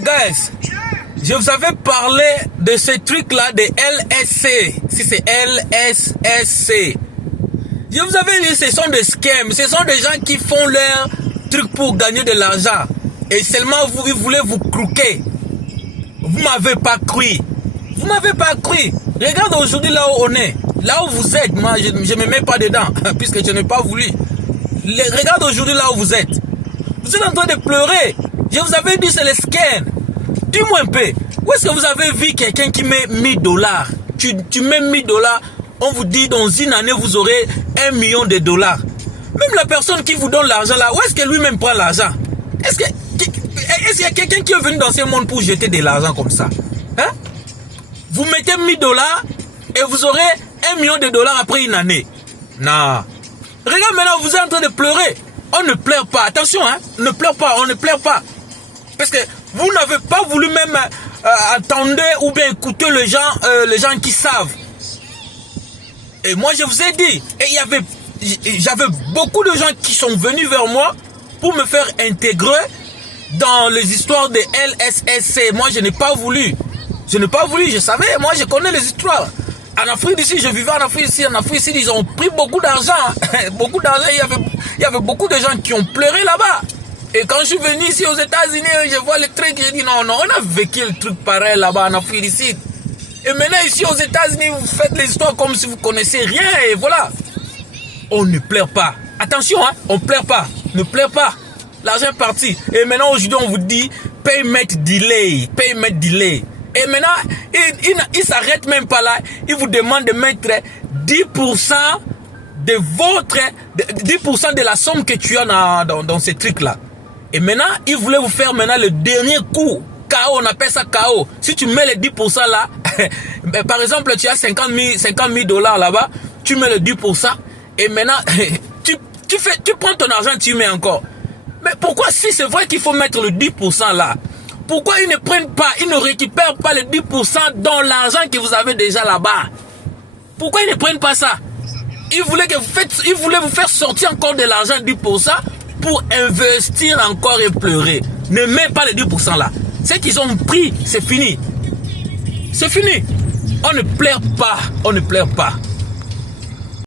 Guys, je vous avais parlé de ce truc-là de LSC. Si c'est LSSC. Je vous avais dit ce sont des scams. Ce sont des gens qui font leur truc pour gagner de l'argent. Et seulement vous, ils voulaient vous croquer. Vous m'avez pas cru. Vous m'avez pas cru. Regarde aujourd'hui là où on est. Là où vous êtes. Moi, je ne me mets pas dedans. Puisque je n'ai pas voulu. Regarde aujourd'hui là où vous êtes. Vous êtes en train de pleurer. Je vous avais dit c'est les scams. Dis-moi un peu. Où est-ce que vous avez vu quelqu'un qui met 1000 $? Tu mets 1000 $. On vous dit dans une année vous aurez 1 million de dollars. Même la personne qui vous donne l'argent là, où est-ce que lui-même prend l'argent? Est-ce qu'il y a quelqu'un qui est venu dans ce monde pour jeter de l'argent comme ça? Hein? Vous mettez 1000 $ et vous aurez 1 million de dollars après une année. Non. Regarde maintenant, vous êtes en train de pleurer. On ne pleure pas. Attention, hein. Ne pleure pas, on ne pleure pas. Parce que vous n'avez pas voulu même attendre ou bien écouter les gens qui savent. Et moi, je vous ai dit, et j'avais beaucoup de gens qui sont venus vers moi pour me faire intégrer dans les histoires de LSSC. Moi, je n'ai pas voulu. Je n'ai pas voulu, je savais, moi, je connais les histoires. En Afrique d'ici, je vivais en Afrique ici, ils ont pris beaucoup d'argent. Beaucoup d'argent, il y avait beaucoup de gens qui ont pleuré là-bas. Et quand je suis venu ici aux États-Unis, je vois le truc, j'ai dit non, on a vécu le truc pareil là-bas en Afrique d'ici. Et maintenant ici aux États-Unis, vous faites les histoires comme si vous connaissez rien et voilà. On ne pleure pas. Attention, hein, on ne pleure pas. Ne pleure pas. L'argent est parti. Et maintenant aujourd'hui, on vous dit payment delay. Payment delay. Et maintenant, il s'arrête même pas là. Il vous demande de mettre 10% de 10% de la somme que tu as dans ce truc-là. Et maintenant, il voulait vous faire maintenant le dernier coup. KO, on appelle ça KO. Si tu mets les 10% là, par exemple, tu as 50 000 $ là-bas, tu mets le 10%, et maintenant, tu prends ton argent, tu mets encore. Mais pourquoi si c'est vrai qu'il faut mettre le 10% là, pourquoi ils ne prennent pas, ils ne récupèrent pas le 10% dans l'argent que vous avez déjà là-bas? Pourquoi ils ne prennent pas ça? Ils voulaient vous faire sortir encore de l'argent 10% pour investir encore et pleurer. Ne mets pas les 10% là. Ce qu'ils ont pris, c'est fini. C'est fini. On ne pleure pas. On ne pleure pas.